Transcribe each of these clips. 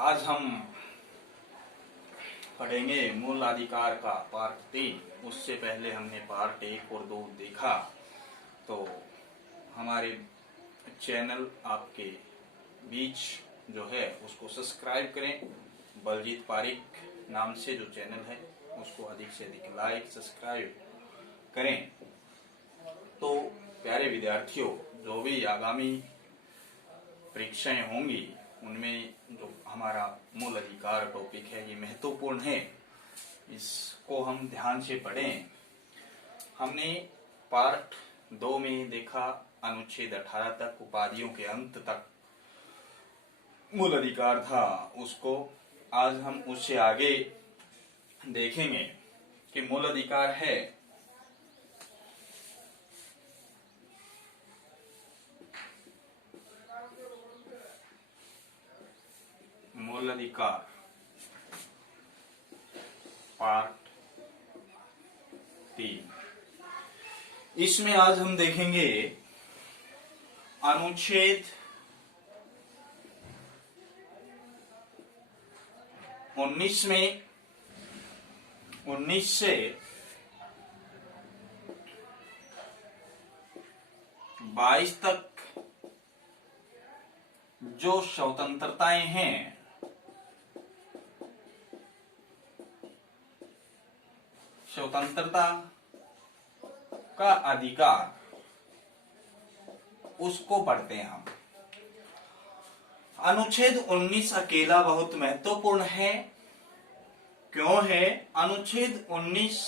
आज हम पढ़ेंगे मूल अधिकार का पार्ट 3। उससे पहले हमने पार्ट 1 और 2 देखा। तो हमारे चैनल आपके बीच जो है उसको सब्सक्राइब करें। बलजीत पारिक नाम से जो चैनल है उसको अधिक से अधिक लाइक सब्सक्राइब करें। तो प्यारे विद्यार्थियों, जो भी आगामी परीक्षाएं होंगी उनमें जो हमारा मूल अधिकार टॉपिक है ये महत्वपूर्ण है, इसको हम ध्यान से पढ़ें। हमने पार्ट 2 में देखा अनुच्छेद 18 तक, उपाधियों के अंत तक मूल अधिकार था उसको। आज हम उससे आगे देखेंगे कि मूल अधिकार है मूल अधिकार पार्ट 3। इसमें आज हम देखेंगे अनुच्छेद 19 में 19 से 22 तक जो स्वतंत्रताएं हैं स्वतंत्रता का अधिकार उसको पढ़ते हैं हम। अनुच्छेद 19 अकेला बहुत महत्वपूर्ण है। क्यों है? अनुच्छेद 19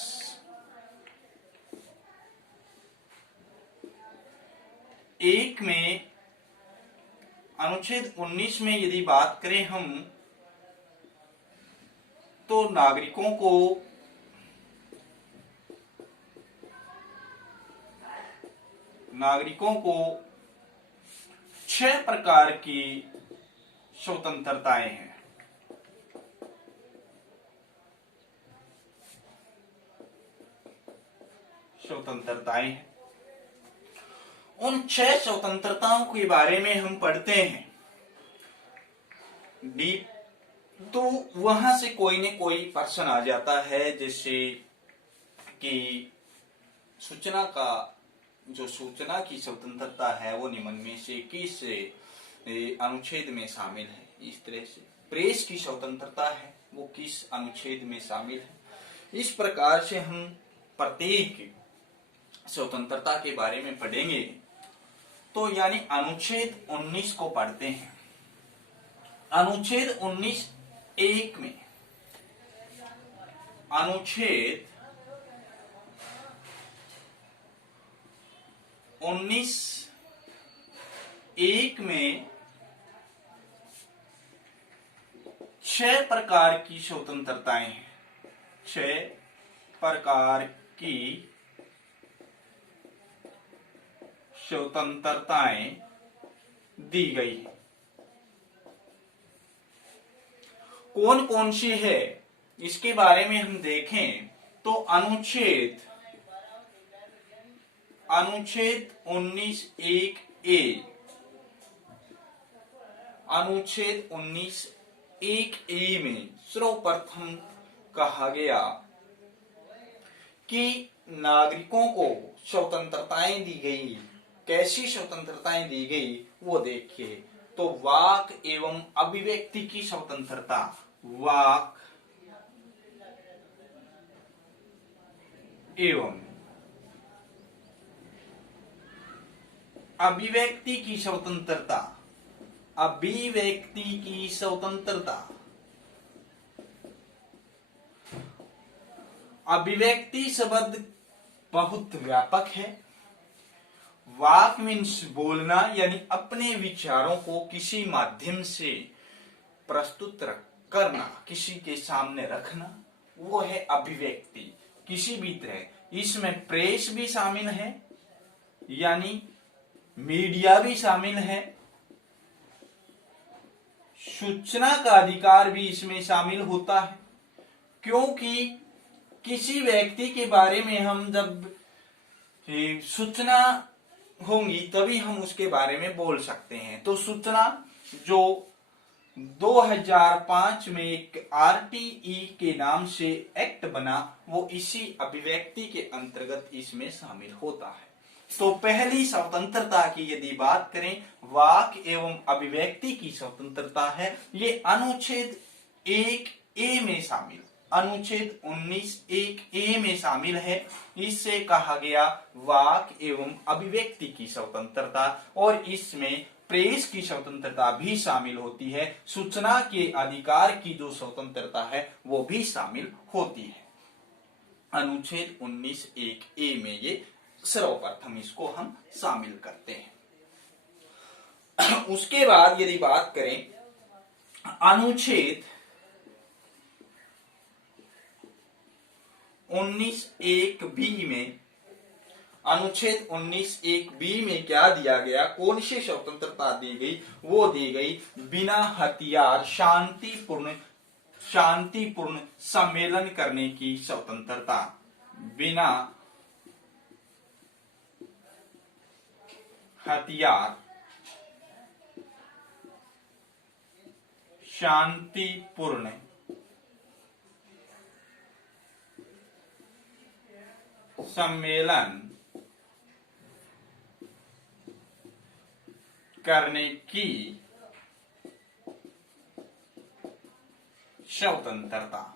एक में अनुच्छेद 19 में यदि बात करें हम तो नागरिकों को 6 प्रकार की स्वतंत्रताएं हैं। उन 6 स्वतंत्रताओं के बारे में हम पढ़ते हैं डीप। तो वहां से कोई न कोई प्रश्न आ जाता है, जैसे कि सूचना की स्वतंत्रता है वो निम्न में से किस अनुच्छेद में शामिल है। इस तरह से प्रेस की स्वतंत्रता है वो किस अनुच्छेद में शामिल है। इस प्रकार से हम प्रत्येक स्वतंत्रता के बारे में पढ़ेंगे। तो यानी अनुच्छेद 19 को पढ़ते हैं। अनुच्छेद 19 एक में अनुच्छेद 19 एक में 6 प्रकार की स्वतंत्रताएं हैं। 6 प्रकार की स्वतंत्रताएं दी गई है। कौन कौन सी है इसके बारे में हम देखें तो अनुच्छेद 19 एक ए अनुच्छेद 19 एक ए में सर्वप्रथम कहा गया कि नागरिकों को स्वतंत्रताएं दी गई। कैसी स्वतंत्रताएं दी गई वो देखिए। तो वाक एवं अभिव्यक्ति की स्वतंत्रता, वाक एवं अभिव्यक्ति की स्वतंत्रता, अभिव्यक्ति की स्वतंत्रता। अभिव्यक्ति शब्द बहुत व्यापक है। वाक मीन्स बोलना, यानी अपने विचारों को किसी माध्यम से प्रस्तुत करना, किसी के सामने रखना, वो है अभिव्यक्ति किसी भी तरह। इसमें प्रेस भी शामिल है, यानी मीडिया भी शामिल है। सूचना का अधिकार भी इसमें शामिल होता है, क्योंकि किसी व्यक्ति के बारे में हम जब सूचना होंगी तभी हम उसके बारे में बोल सकते हैं। तो सूचना जो 2005 में एक आरटीई के नाम से एक्ट बना, वो इसी अभिव्यक्ति के अंतर्गत इसमें शामिल होता है। तो पहली स्वतंत्रता की यदि बात करें, वाक एवं अभिव्यक्ति की स्वतंत्रता है, ये अनुच्छेद 1A में शामिल, अनुच्छेद 19(1)(a) में शामिल है। इससे कहा गया वाक एवं अभिव्यक्ति की स्वतंत्रता, और इसमें प्रेस की स्वतंत्रता भी शामिल होती है। सूचना के अधिकार की जो स्वतंत्रता है वो भी शामिल होती है अनुच्छेद 19(1)(a) में। ये सर्वप्रथम इसको हम शामिल करते हैं। उसके बाद यदि बात करें अनुच्छेद 19(1)(b) में, अनुच्छेद 19(1)(b) में क्या दिया गया, कौन सी स्वतंत्रता दी गई, वो दी गई बिना हथियार शांतिपूर्ण सम्मेलन करने की स्वतंत्रता। बिना हथियार शांतिपूर्ण सम्मेलन करने की स्वतंत्रता।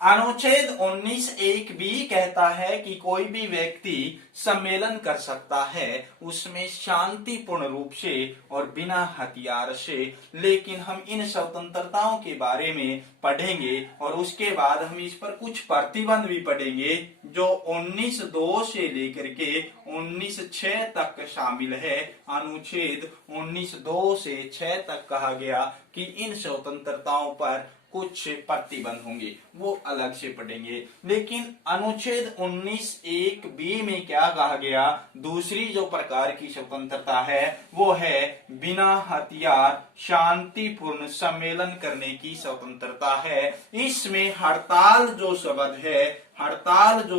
अनुच्छेद 19(1)(b) कहता है कि कोई भी व्यक्ति सम्मेलन कर सकता है, उसमें शांतिपूर्ण रूप से और बिना हथियार से। लेकिन हम इन स्वतंत्रताओं के बारे में पढ़ेंगे और उसके बाद हम इस पर कुछ प्रतिबंध भी पढ़ेंगे, जो 19(2) से लेकर के 19(6) तक शामिल है। अनुच्छेद 19(2) से 6 तक कहा गया कि इन स्वतंत्रताओं पर कुछ प्रतिबंध होंगे, वो अलग से पढ़ेंगे। लेकिन अनुच्छेद 19(1)(b) में क्या कहा गया, दूसरी जो प्रकार की स्वतंत्रता है वो है बिना हथियार शांतिपूर्ण सम्मेलन करने की स्वतंत्रता है। इसमें हड़ताल जो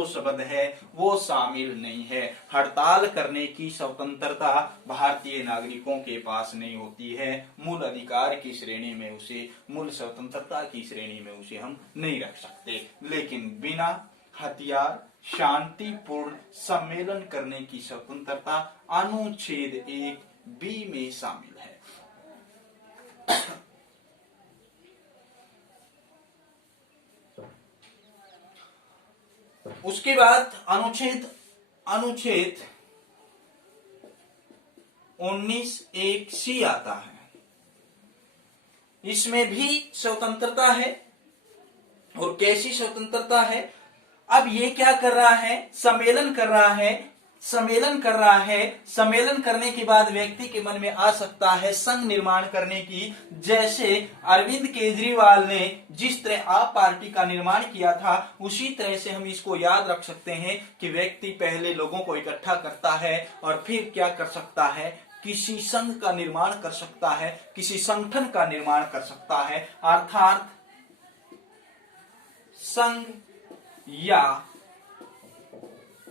शब्द है वो शामिल नहीं है। हड़ताल करने की स्वतंत्रता भारतीय नागरिकों के पास नहीं होती है। मूल अधिकार की श्रेणी में उसे, मूल स्वतंत्रता की श्रेणी में उसे हम नहीं रख सकते। लेकिन बिना हथियार शांतिपूर्ण सम्मेलन करने की स्वतंत्रता अनुच्छेद 1(b) में शामिल है। उसके बाद अनुच्छेद 19(1)(c) आता है। इसमें भी स्वतंत्रता है, और कैसी स्वतंत्रता है, अब ये क्या कर रहा है, सम्मेलन कर रहा है। सम्मेलन करने के बाद व्यक्ति के मन में आ सकता है संघ निर्माण करने की। जैसे अरविंद केजरीवाल ने जिस तरह आप पार्टी का निर्माण किया था, उसी तरह से हम इसको याद रख सकते हैं कि व्यक्ति पहले लोगों को इकट्ठा करता है और फिर क्या कर सकता है, किसी संघ का निर्माण कर सकता है, किसी संगठन का निर्माण कर सकता है। अर्थात संघ या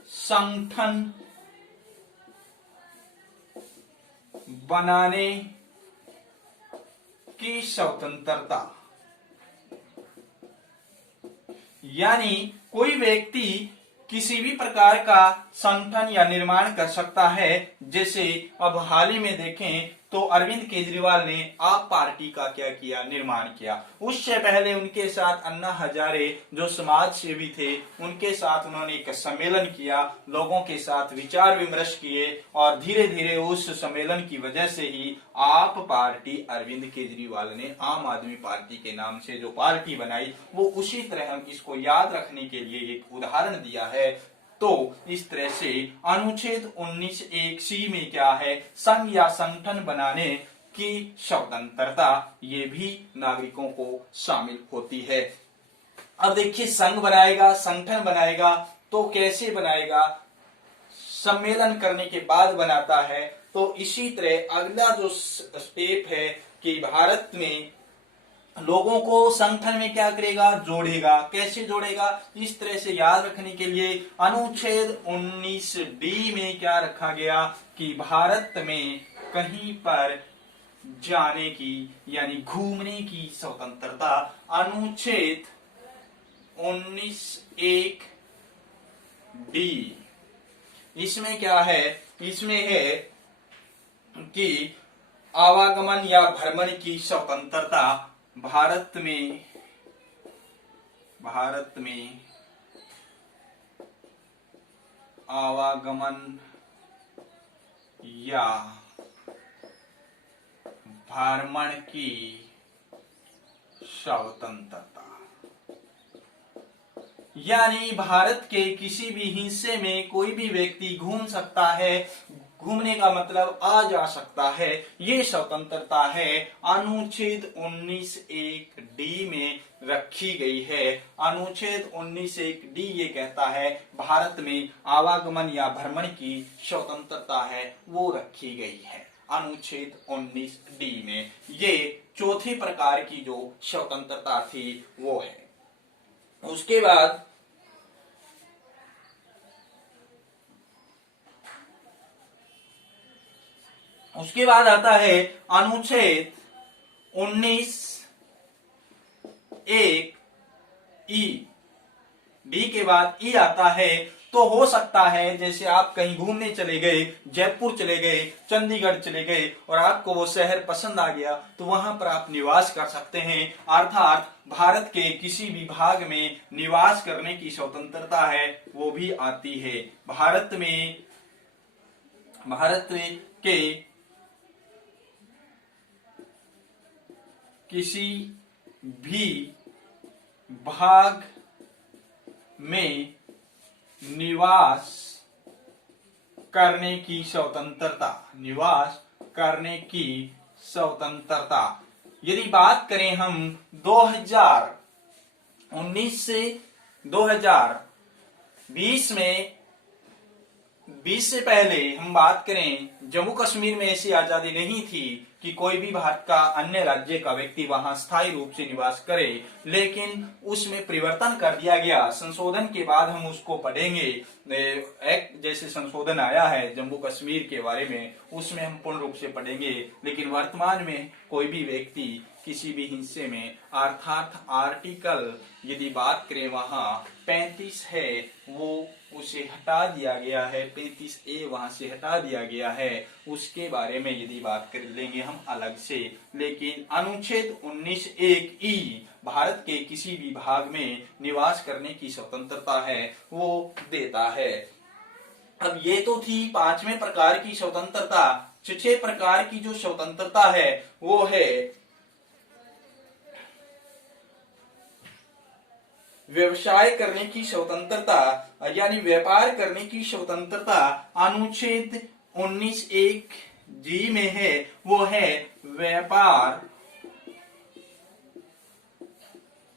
संगठन बनाने की स्वतंत्रता। यानी कोई व्यक्ति किसी भी प्रकार का संगठन या निर्माण कर सकता है। जैसे अब हाल ही में देखें तो अरविंद केजरीवाल ने आप पार्टी का क्या किया, निर्माण किया। उससे पहले उनके साथ अन्ना हजारे जो समाज सेवी थे, उनके साथ उन्होंने एक सम्मेलन किया, लोगों के साथ विचार विमर्श किए, और धीरे धीरे उस सम्मेलन की वजह से ही आप पार्टी अरविंद केजरीवाल ने आम आदमी पार्टी के नाम से जो पार्टी बनाई, वो उसी तरह हम इसको याद रखने के लिए एक उदाहरण दिया है। तो इस तरह से अनुच्छेद 19(1)(c) में क्या है, संघ या संगठन बनाने की स्वतंत्रता, ये भी नागरिकों को शामिल होती है। अब देखिए, संघ बनाएगा, संगठन बनाएगा, तो कैसे बनाएगा, सम्मेलन करने के बाद बनाता है। तो इसी तरह अगला जो स्टेप है कि भारत में लोगों को संगठन में क्या करेगा, जोड़ेगा। कैसे जोड़ेगा, इस तरह से याद रखने के लिए अनुच्छेद 19(d) में क्या रखा गया कि भारत में कहीं पर जाने की यानी घूमने की स्वतंत्रता। अनुच्छेद 19(1) डी, इसमें क्या है, इसमें है कि आवागमन या भ्रमण की स्वतंत्रता भारत में आवागमन या भ्रमण की स्वतंत्रता, यानी भारत के किसी भी हिस्से में कोई भी व्यक्ति घूम सकता है, घूमने का मतलब आ जा सकता है, ये स्वतंत्रता है अनुच्छेद 19(1) डी में रखी गई है। अनुच्छेद 19(1) डी ये कहता है भारत में आवागमन या भ्रमण की स्वतंत्रता है, वो रखी गई है अनुच्छेद 19 डी में। ये चौथे प्रकार की जो स्वतंत्रता थी वो है। उसके बाद आता है अनुच्छेद 19(1) ई। डी के बाद ई आता है। तो हो सकता है जैसे आप कहीं घूमने चले गए, जयपुर चले गए, चंडीगढ़ चले गए और आपको वो शहर पसंद आ गया, तो वहां पर आप निवास कर सकते हैं। अर्थात भारत के किसी भी भाग में निवास करने की स्वतंत्रता है, वो भी आती है। भारत के किसी भी भाग में निवास करने की स्वतंत्रता, यदि बात करें हम 2019 से 2020 में, 20 से पहले हम बात करें, जम्मू कश्मीर में ऐसी आजादी नहीं थी कि कोई भी भारत का अन्य राज्य का व्यक्ति वहां स्थायी रूप से निवास करे, लेकिन उसमें परिवर्तन कर दिया गया। संशोधन के बाद हम उसको पढ़ेंगे। एक्ट जैसे संशोधन आया है जम्मू कश्मीर के बारे में, उसमें हम पूर्ण रूप से पढ़ेंगे। लेकिन वर्तमान में कोई भी व्यक्ति किसी भी हिस्से में, अर्थात आर्टिकल यदि बात करें वहां 35 है, वो उसे हटा दिया गया है, 35A वहां से हटा दिया गया है। उसके बारे में यदि बात कर लेंगे हम अलग से। लेकिन अनुच्छेद 19(1) ई भारत के किसी भी भाग में निवास करने की स्वतंत्रता है, वो देता है। अब ये तो थी 5वें प्रकार की स्वतंत्रता। 6वें प्रकार की जो स्वतंत्रता है वो है व्यवसाय करने की स्वतंत्रता, यानी व्यापार करने की स्वतंत्रता। अनुच्छेद 19(1) जी में है, वो है व्यापार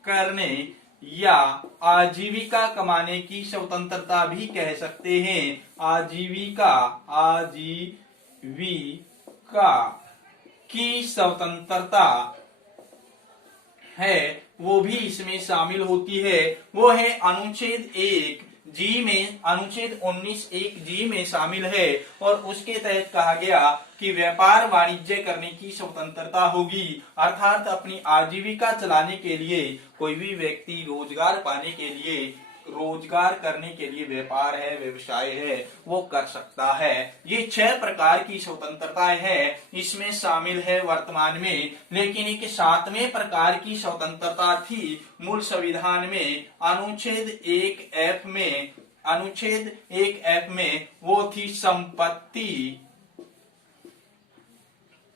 करने या आजीविका कमाने की स्वतंत्रता भी कह सकते हैं। आजीविका की स्वतंत्रता है, वो भी इसमें शामिल होती है। वो है अनुच्छेद 1 जी में, अनुच्छेद 19(1) जी में शामिल है। और उसके तहत कहा गया कि व्यापार वाणिज्य करने की स्वतंत्रता होगी, अर्थात अपनी आजीविका चलाने के लिए कोई भी व्यक्ति रोजगार पाने के लिए, रोजगार करने के लिए व्यापार है, व्यवसाय है, वो कर सकता है। ये 6 प्रकार की स्वतंत्रताएं हैं, इसमें शामिल है वर्तमान में। लेकिन एक 7वें प्रकार की स्वतंत्रता थी मूल संविधान में, अनुच्छेद 1F में। अनुच्छेद 1F में वो थी संपत्ति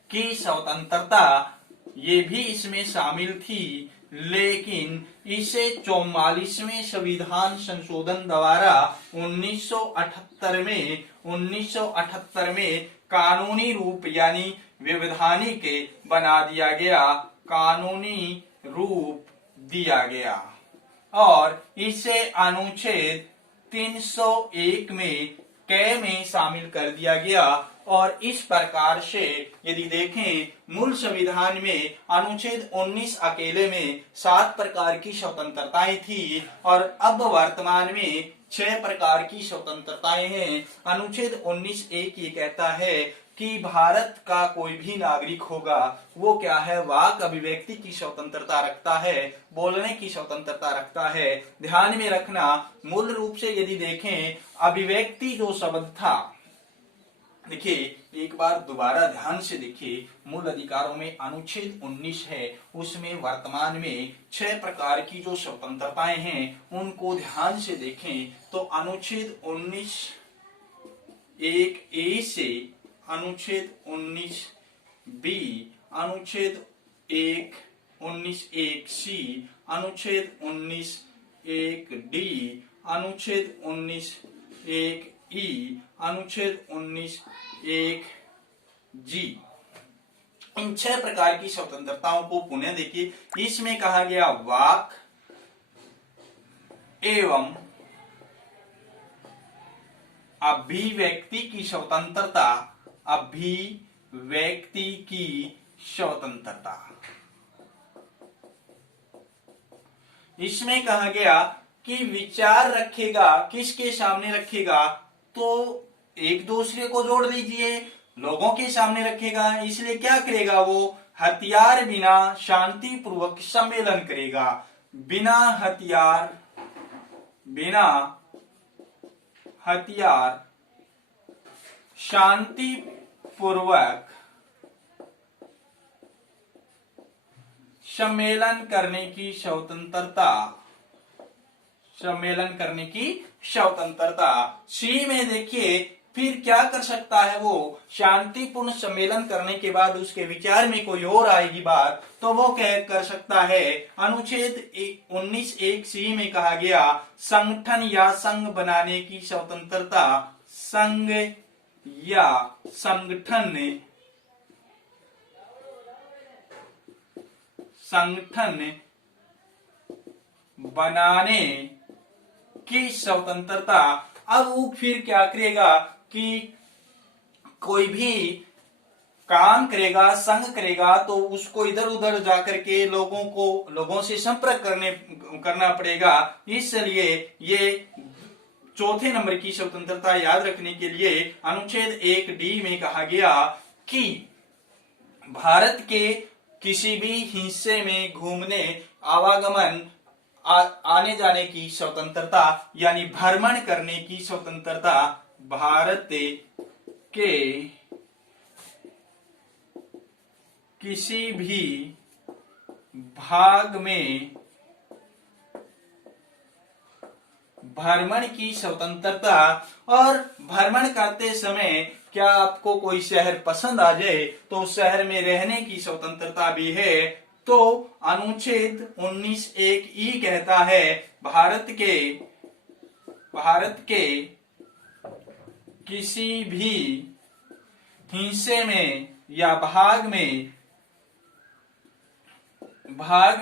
की स्वतंत्रता, ये भी इसमें शामिल थी। लेकिन इसे 44वें संविधान संशोधन द्वारा 1978 में कानूनी रूप यानी वैधानिक बना दिया गया, कानूनी रूप दिया गया। और इसे अनुच्छेद 301 में शामिल कर दिया गया। और इस प्रकार से यदि देखें मूल संविधान में अनुच्छेद 19 अकेले में 7 प्रकार की स्वतंत्रताएं थी, और अब वर्तमान में 6 प्रकार की स्वतंत्रताएं हैं। अनुच्छेद 19(1) ये कहता है कि भारत का कोई भी नागरिक होगा वो क्या है, वाक अभिव्यक्ति की स्वतंत्रता रखता है, बोलने की स्वतंत्रता रखता है। ध्यान में रखना, मूल रूप से यदि देखें अभिव्यक्ति जो शब्द था, देखिए एक बार दोबारा ध्यान से देखिए, मूल अधिकारों में अनुच्छेद 19 है, उसमें वर्तमान में 6 प्रकार की जो स्वतंत्रताएं हैं उनको ध्यान से देखें तो अनुच्छेद 19 एक ए से अनुच्छेद 19 बी, अनुच्छेद 19 एक सी, अनुच्छेद 19 एक डी, अनुच्छेद 19 एक ई, अनुच्छेद 19 एक जी, इन 6 प्रकार की स्वतंत्रताओं को पुनः देखिए। इसमें कहा गया वाक एवं अभिव्यक्ति की स्वतंत्रता, अभिव्यक्ति की स्वतंत्रता। इसमें कहा गया कि विचार रखेगा, किसके सामने रखेगा, तो एक दूसरे को जोड़ लीजिए, लोगों के सामने रखेगा, इसलिए क्या करेगा, वो हथियार बिना शांतिपूर्वक सम्मेलन करेगा। बिना हथियार शांतिपूर्वक सम्मेलन करने की स्वतंत्रता, सम्मेलन करने की स्वतंत्रता। सी में देखिए फिर क्या कर सकता है, वो शांतिपूर्ण सम्मेलन करने के बाद उसके विचार में कोई और आएगी बात तो वो क्या कर सकता है। अनुच्छेद 19 एक सी में कहा गया संगठन या संघ बनाने की स्वतंत्रता, संघ या संगठन बनाने की स्वतंत्रता। अब वो फिर क्या करेगा कि कोई भी काम करेगा, संघ करेगा तो उसको इधर उधर जाकर के लोगों से संपर्क करना पड़ेगा। इसलिए ये चौथे नंबर की स्वतंत्रता याद रखने के लिए अनुच्छेद 1 डी में कहा गया कि भारत के किसी भी हिस्से में घूमने, आवागमन, आने जाने की स्वतंत्रता यानी भ्रमण करने की स्वतंत्रता, भारत के किसी भी भाग में भ्रमण की स्वतंत्रता। और भ्रमण करते समय क्या आपको कोई शहर पसंद आ जाए तो शहर में रहने की स्वतंत्रता भी है। तो अनुच्छेद 19 एक ई कहता है भारत के किसी भी हिस्से में या भाग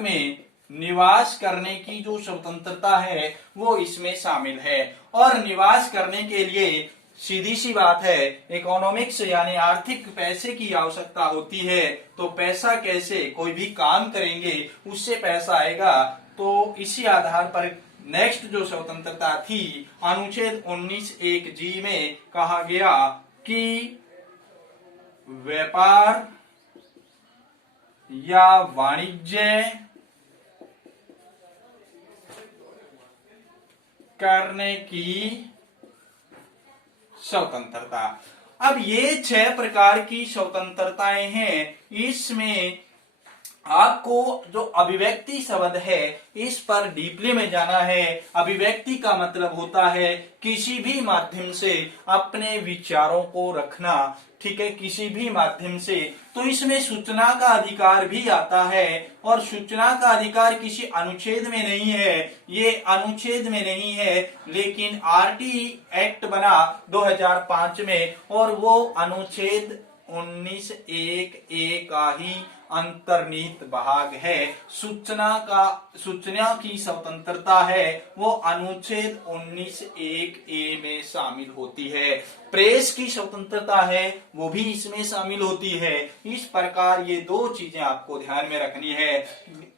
में निवास करने की जो स्वतंत्रता है वो इसमें शामिल है। और निवास करने के लिए सीधी सी बात है, इकोनॉमिक्स यानी आर्थिक पैसे की आवश्यकता होती है। तो पैसा कैसे, कोई भी काम करेंगे उससे पैसा आएगा। तो इसी आधार पर नेक्स्ट जो स्वतंत्रता थी अनुच्छेद 19 एक जी में कहा गया कि व्यापार या वाणिज्य करने की स्वतंत्रता। अब ये 6 प्रकार की स्वतंत्रताएं हैं। इसमें आपको जो अभिव्यक्ति शब्द है इस पर डीपली में जाना है। अभिव्यक्ति का मतलब होता है किसी भी माध्यम से अपने विचारों को रखना, ठीक है, किसी भी माध्यम से। तो इसमें सूचना का अधिकार भी आता है और सूचना का अधिकार किसी अनुच्छेद में नहीं है, ये अनुच्छेद में नहीं है, लेकिन आरटी एक्ट बना 2005 में और वो अनुच्छेद 19 एक ए का ही अंतर्निहित भाग है। सूचना की स्वतंत्रता है वो अनुच्छेद 19 एक ए में शामिल होती है। प्रेस की स्वतंत्रता है वो भी इसमें शामिल होती है। इस प्रकार ये 2 चीजें आपको ध्यान में रखनी है।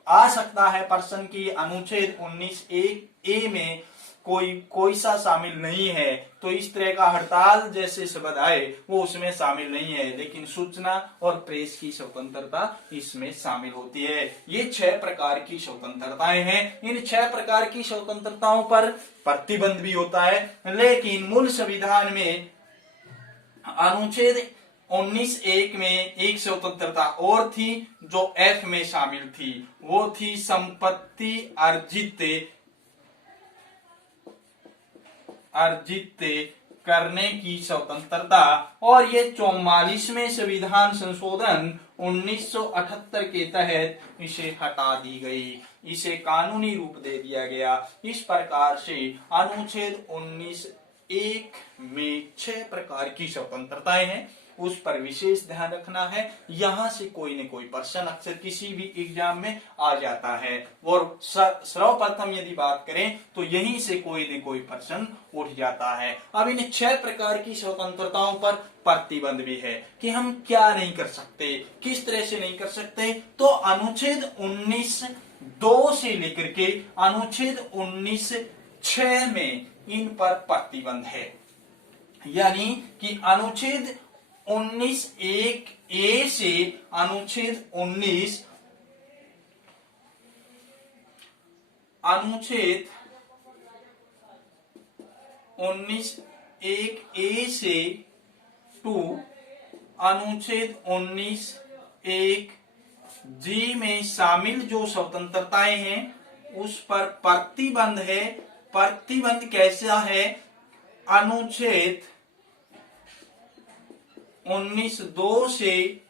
आ सकता है प्रश्न की अनुच्छेद 19 एक ए में कोई सा शामिल नहीं है, तो इस तरह का हड़ताल जैसे शब्द आए वो उसमें शामिल नहीं है, लेकिन सूचना और प्रेस की स्वतंत्रता इसमें शामिल होती है। ये 6 प्रकार की स्वतंत्रताएं हैं। इन 6 प्रकार की स्वतंत्रताओं पर प्रतिबंध भी होता है, लेकिन मूल संविधान में अनुच्छेद 19(1) में एक स्वतंत्रता और थी जो F में शामिल थी, वो थी संपत्ति अर्जित करने की स्वतंत्रता। और ये 44वें संविधान संशोधन 1978 के तहत इसे हटा दी गई, इसे कानूनी रूप दे दिया गया। इस प्रकार से अनुच्छेद 19(1) में 6 प्रकार की स्वतंत्रताएं हैं, उस पर विशेष ध्यान रखना है। यहां से कोई न कोई प्रश्न अक्सर किसी भी एग्जाम में आ जाता है, और सर्वप्रथम यदि बात करें तो यहीं से कोई न कोई प्रश्न उठ जाता है। अब इन 6 प्रकार की स्वतंत्रताओं पर प्रतिबंध भी है कि हम क्या नहीं कर सकते, किस तरह से नहीं कर सकते। तो अनुच्छेद 19(2) से लेकर के अनुच्छेद 19(6) में इन पर प्रतिबंध है, यानी कि अनुच्छेद 19(1)(a) से अनुच्छेद 19(1)(a) से टू अनुच्छेद 19(1)(g) में शामिल जो स्वतंत्रताएं हैं उस पर प्रतिबंध है। प्रतिबंध कैसा है? अनुच्छेद 19(2) से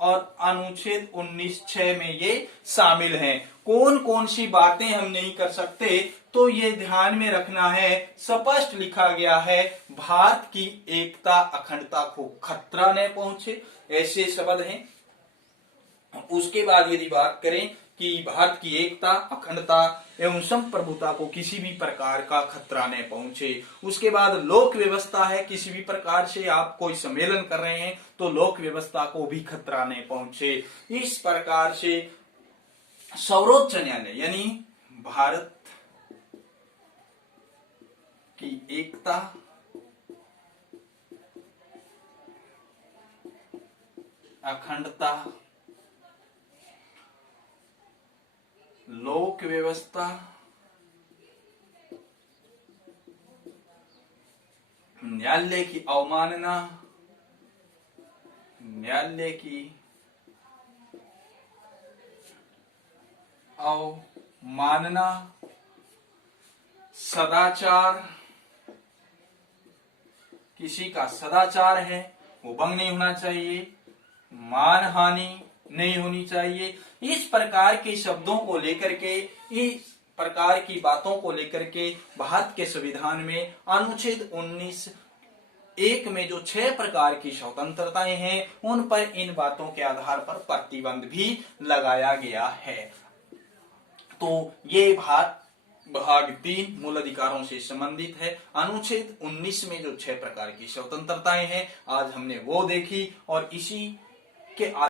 और अनुच्छेद 19(6) में ये शामिल हैं। कौन कौन सी बातें हम नहीं कर सकते, तो ये ध्यान में रखना है। स्पष्ट लिखा गया है, भारत की एकता अखंडता को खतरा न पहुंचे, ऐसे शब्द हैं। उसके बाद यदि बात करें कि भारत की एकता अखंडता एवं संप्रभुता को किसी भी प्रकार का खतरा न पहुंचे। उसके बाद लोक व्यवस्था है, किसी भी प्रकार से आप कोई सम्मेलन कर रहे हैं तो लोक व्यवस्था को भी खतरा न पहुंचे। इस प्रकार से सर्वोच्च न्यायालय यानी भारत की एकता अखंडता लोक व्यवस्था न्यायालय की अवमानना, न्यायालय की अवमानना, सदाचार, किसी का सदाचार है वो भंग नहीं होना चाहिए, मानहानि नहीं होनी चाहिए। इस प्रकार के शब्दों को लेकर के, इस प्रकार की बातों को लेकर के भारत के संविधान में अनुच्छेद 19(1) में जो 6 प्रकार की स्वतंत्रताएं हैं उन पर इन बातों के आधार पर प्रतिबंध भी लगाया गया है। तो ये भाग 3 मूल अधिकारों से संबंधित है। अनुच्छेद 19 में जो 6 प्रकार की स्वतंत्रताएं हैं आज हमने वो देखी, और इसी के